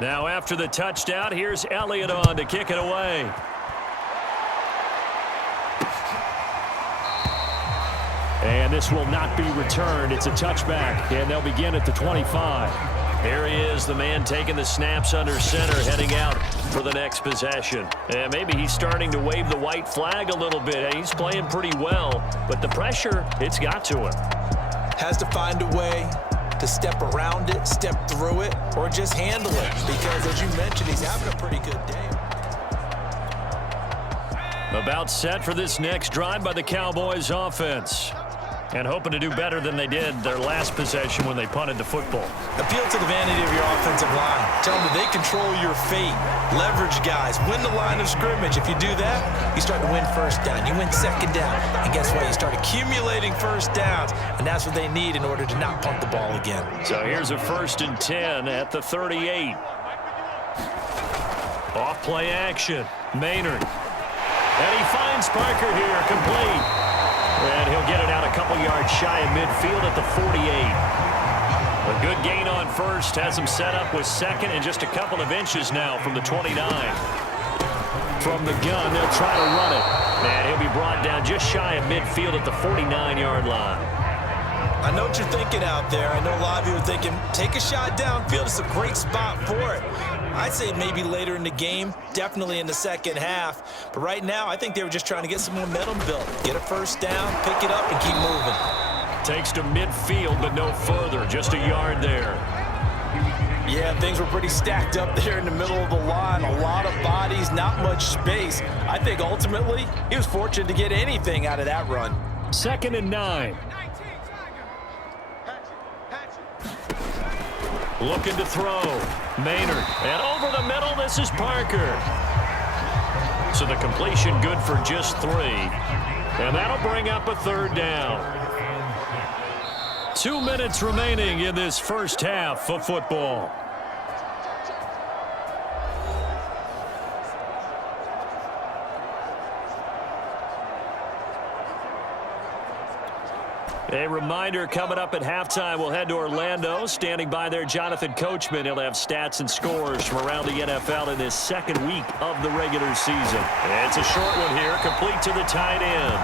Now after the touchdown, here's Elliott on to kick it away. And this will not be returned. It's a touchback, and they'll begin at the 25. Here he is, the man taking the snaps under center, heading out for the next possession. And maybe he's starting to wave the white flag a little bit. He's playing pretty well, but the pressure, it's got to him. Has to find a way to step around it, step through it, or just handle it. Because, as you mentioned, he's having a pretty good day. About set for this next drive by the Cowboys offense. And hoping to do better than they did their last possession when they punted the football. Appeal to the vanity of your offensive line. Tell them that they control your fate. Leverage guys. Win the line of scrimmage. If you do that, you start to win first down. You win second down. And guess what? You start accumulating first downs. And that's what they need in order to not punt the ball again. So here's a 1st and 10 at the 38. Off play action. Maynard. And he finds Parker here, complete. And he'll get it out a couple yards shy of midfield at the 48. A good gain on first, has him set up with second and just a couple of inches now from the 29. From the gun, they'll try to run it. And he'll be brought down just shy of midfield at the 49-yard line. I know what you're thinking out there. I know a lot of you are thinking, take a shot downfield. It's a great spot for it. I'd say maybe later in the game, definitely in the second half. But right now, I think they were just trying to get some momentum built. Get a first down, pick it up, and keep moving. Takes to midfield, but no further. Just a yard there. Yeah, things were pretty stacked up there in the middle of the line. A lot of bodies, not much space. I think ultimately, he was fortunate to get anything out of that run. 2nd and 9. Looking to throw. Maynard. And over the middle, this is Parker. So the completion good for just 3. And that'll bring up a 3rd down. 2 minutes remaining in this first half of football. A reminder, coming up at halftime, we'll head to Orlando. Standing by there, Jonathan Coachman. He'll have stats and scores from around the NFL in this second week of the regular season. It's a short one here, complete to the tight end.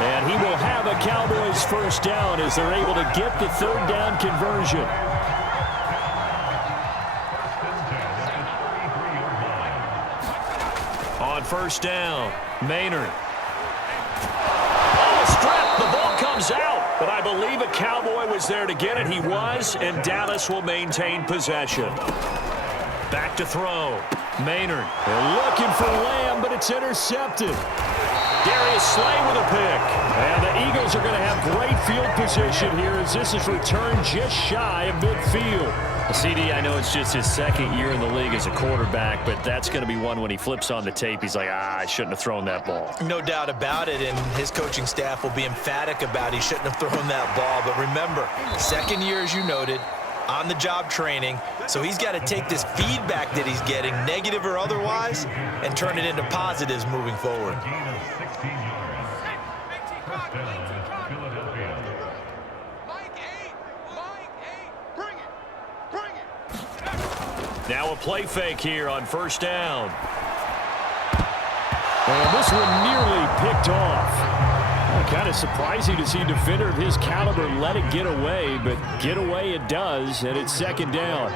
And he will have a Cowboys first down as they're able to get the 3rd down conversion. On first down, Maynard. The ball comes out, but I believe a Cowboy was there to get it. He was, and Dallas will maintain possession. Back to throw. Maynard. They're looking for Lamb, but it's intercepted. Darius Slay with a pick. And the Eagles are going to have great field position here as this is returned just shy of midfield. CD, I know it's just his 2nd year in the league as a quarterback, but that's going to be one when he flips on the tape, he's like, I shouldn't have thrown that ball. No doubt about it, and his coaching staff will be emphatic about he shouldn't have thrown that ball. But remember, 2nd year, as you noted, on-the-job training, so he's got to take this feedback that he's getting, negative or otherwise, and turn it into positives moving forward. Now a play fake here on first down. And this one nearly picked off. Kind of surprising to see a defender of his caliber let it get away, but get away it does, and it's 2nd down.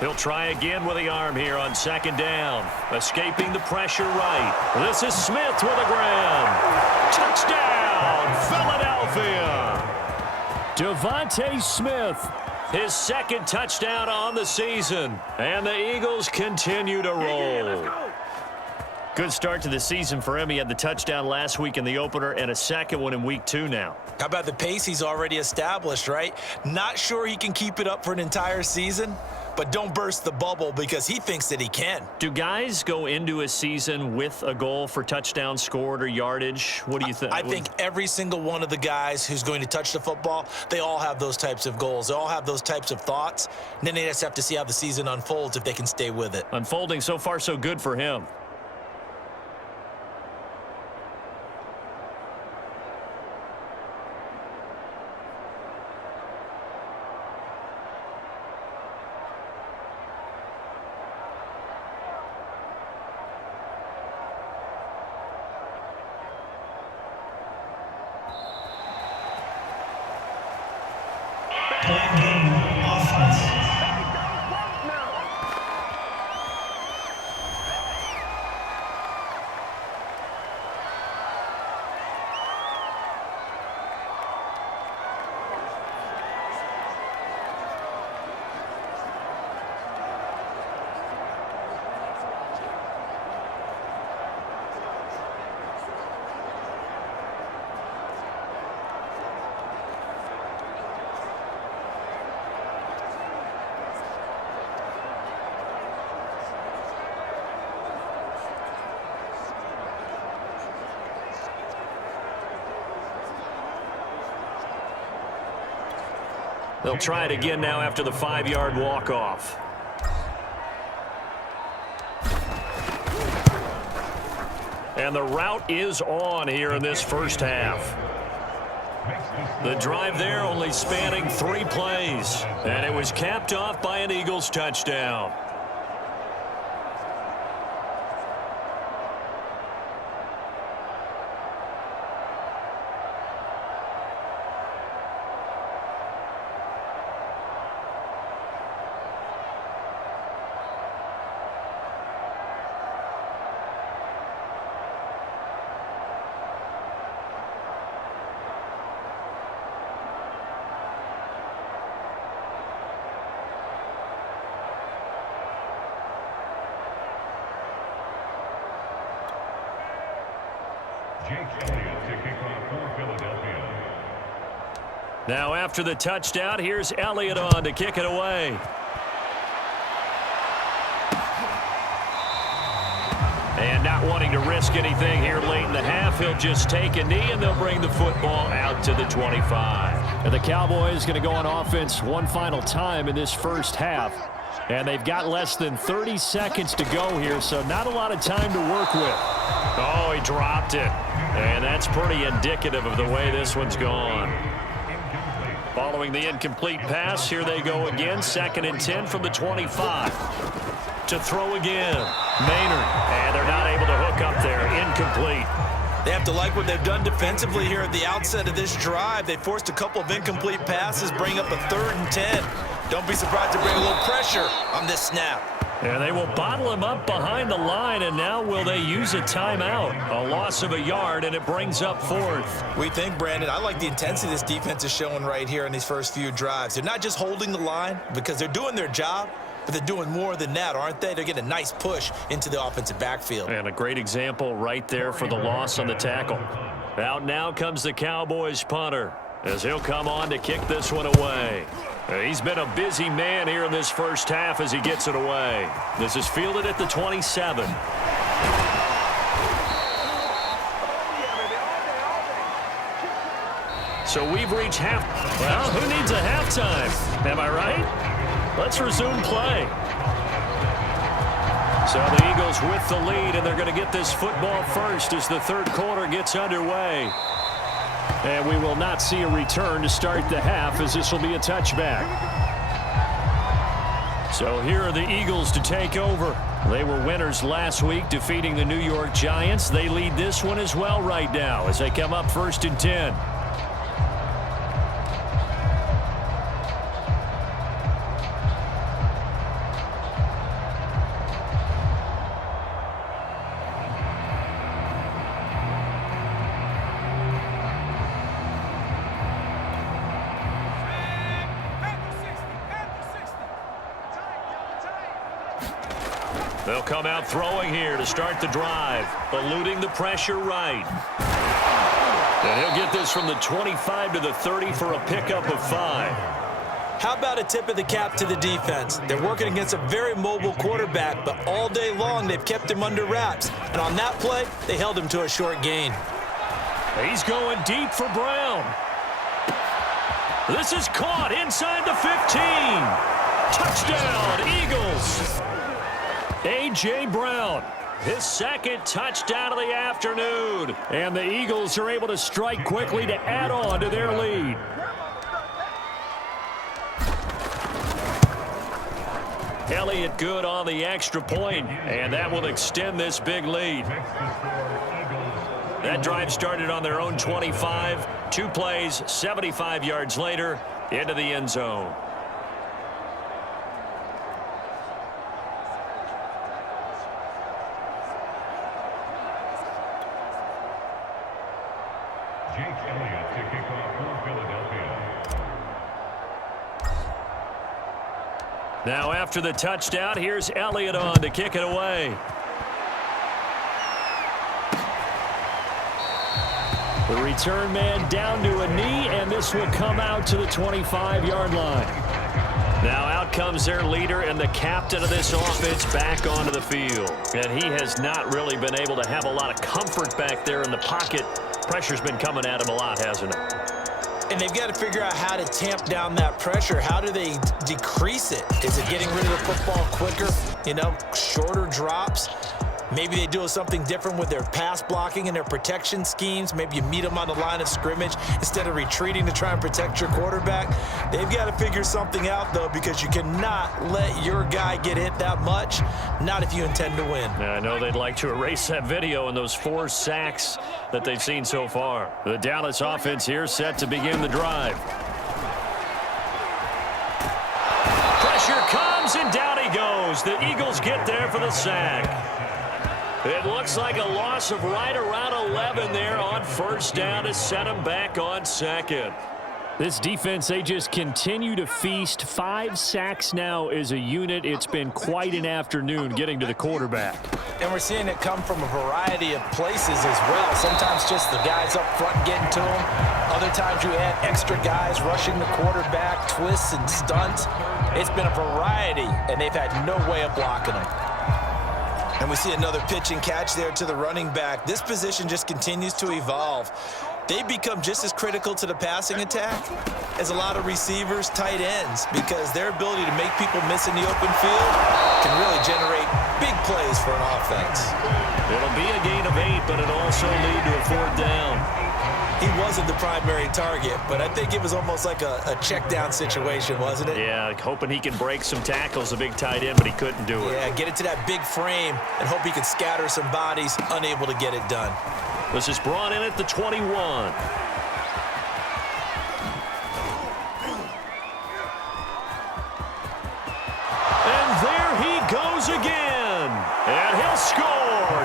He'll try again with the arm here on 2nd down. Escaping the pressure right. This is Smith with a grab. Touchdown, Philadelphia. Devontae Smith, his 2nd touchdown on the season. And the Eagles continue to roll. Good start to the season for him. He had the touchdown last week in the opener and a 2nd one in week 2 now. How about the pace he's already established, right? Not sure he can keep it up for an entire season, but don't burst the bubble because he thinks that he can. Do guys go into a season with a goal for touchdowns scored or yardage? What do you think? I think every single one of the guys who's going to touch the football, they all have those types of goals. They all have those types of thoughts. And then they just have to see how the season unfolds if they can stay with it. Unfolding so far so good for him. They'll try it again now after the 5-yard walk-off. And the route is on here in this first half. The drive there only spanning 3 plays. And it was capped off by an Eagles touchdown. Now after the touchdown, here's Elliott on to kick it away. And not wanting to risk anything here late in the half, he'll just take a knee and they'll bring the football out to the 25. And the Cowboys going to go on offense one final time in this first half. And they've got less than 30 seconds to go here, so not a lot of time to work with. Oh, he dropped it. And that's pretty indicative of the way this one's gone. Following the incomplete pass, here they go again. 2nd and 10 from the 25. To throw again. Maynard. And they're not able to hook up there. Incomplete. They have to like what they've done defensively here at the outset of this drive. They forced a couple of incomplete passes, bring up a 3rd and 10. Don't be surprised to bring a little pressure on this snap. And they will bottle him up behind the line, and now will they use a timeout? A loss of a yard, and it brings up 4th. We think, Brandon, I like the intensity this defense is showing right here in these first few drives. They're not just holding the line because they're doing their job, but they're doing more than that, aren't they? They're getting a nice push into the offensive backfield. And a great example right there for the loss on the tackle. Out now comes the Cowboys punter as he'll come on to kick this one away. He's been a busy man here in this first half as he gets it away. This is fielded at the 27. So we've reached half. Well, who needs a halftime? Am I right? Let's resume play. So the Eagles with the lead, and they're going to get this football first as the 3rd quarter gets underway. And we will not see a return to start the half, as this will be a touchback. So here are the Eagles to take over. They were winners last week, defeating the New York Giants. They lead this one as well right now as they come up 1st and 10. They'll come out throwing here to start the drive, eluding the pressure right. And he'll get this from the 25 to the 30 for a pickup of 5. How about a tip of the cap to the defense? They're working against a very mobile quarterback, but all day long they've kept him under wraps. And on that play, they held him to a short gain. He's going deep for Brown. This is caught inside the 15. Touchdown, Eagles. A.J. Brown, his second touchdown of the afternoon. And the Eagles are able to strike quickly to add on to their lead. Elliott good on the extra point, and that will extend this big lead. That drive started on their own 25. 2 plays, 75 yards later, into the end zone. Now after the touchdown, here's Elliott on to kick it away. The return man down to a knee, and this will come out to the 25-yard line. Now out comes their leader and the captain of this offense back onto the field. And he has not really been able to have a lot of comfort back there in the pocket. Pressure's been coming at him a lot, hasn't it? And they've got to figure out how to tamp down that pressure. How do they decrease it? Is it getting rid of the football quicker? You know, shorter drops? Maybe they do something different with their pass blocking and their protection schemes. Maybe you meet them on the line of scrimmage instead of retreating to try and protect your quarterback. They've got to figure something out, though, because you cannot let your guy get hit that much, not if you intend to win. Yeah, I know they'd like to erase that video and those 4 sacks that they've seen so far. The Dallas offense here set to begin the drive. Pressure comes, and down he goes. The Eagles get there for the sack. It looks like a loss of right around 11 there on first down to set him back on second. This defense, they just continue to feast. 5 sacks now as a unit. It's been quite an afternoon getting to the quarterback. And we're seeing it come from a variety of places as well. Sometimes just the guys up front getting to him. Other times you add extra guys rushing the quarterback, twists and stunts. It's been a variety, and they've had no way of blocking them. And we see another pitch and catch there to the running back. This position just continues to evolve. They've become just as critical to the passing attack as a lot of receivers, tight ends, because their ability to make people miss in the open field can really generate big plays for an offense. It'll be a gain of 8, but it'll also lead to a 4th down. He wasn't the primary target, but I think it was almost like a check down situation, wasn't it? Yeah, hoping he can break some tackles, a big tight end, but he couldn't do it. Yeah, get it to that big frame and hope he can scatter some bodies, unable to get it done. This is brought in at the 21. And there he goes again. And he'll score.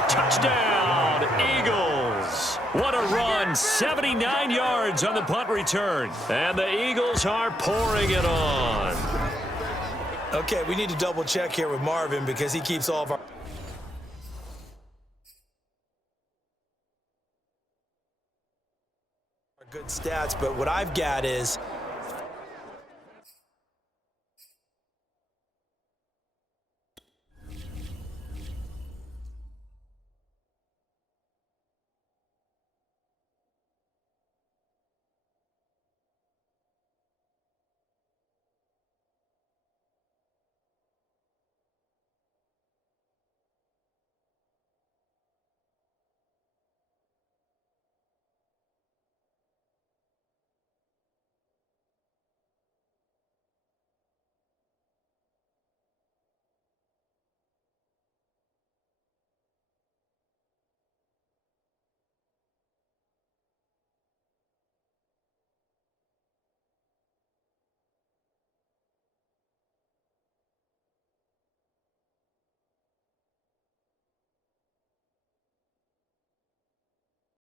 Touchdown, Eagles. What a run. 79 yards on the punt return. And the Eagles are pouring it on. Okay, we need to double check here with Marvin because he keeps all of our good stats, but what I've got is